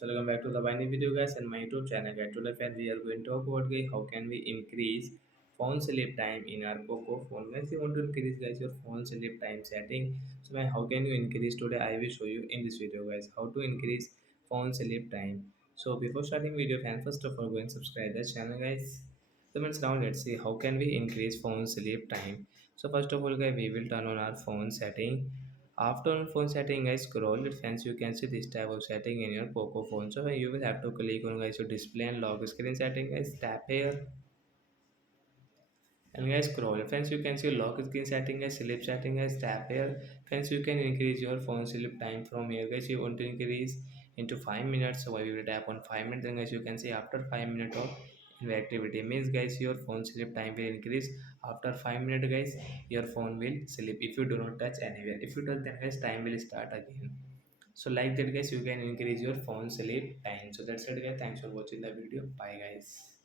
So welcome back to the Windy video guys and my YouTube channel guys. Today friends we are going to talk about guys how can we increase phone sleep time in our Poco phone. Guys, you want to increase guys your phone sleep time setting. So man, how can you increase today? I will show you in this video guys how to increase phone sleep time. So before starting video fan, first of all go and subscribe the channel guys. So means now let's see how can we increase phone sleep time. So first of all guys we will turn on our phone setting. After on phone setting, guys, scroll it friends. You can see this type of setting in your Poco phone. So you will have to click on guys your display and lock screen setting. Guys, tap here and guys scroll. Friends, you can see lock screen setting guys, sleep setting guys. Tap here. Friends, you can increase your phone sleep time from here. Guys, you want to increase into 5 minutes. So we will tap on 5 minutes. Then guys, you can see after 5 minutes of inactivity means guys your phone sleep time will increase after 5 minutes guys your phone will sleep if you do not touch anywhere. If you touch then guys time will start again. So like that guys you can increase your phone sleep time. So that's it guys, thanks for watching the video, bye guys.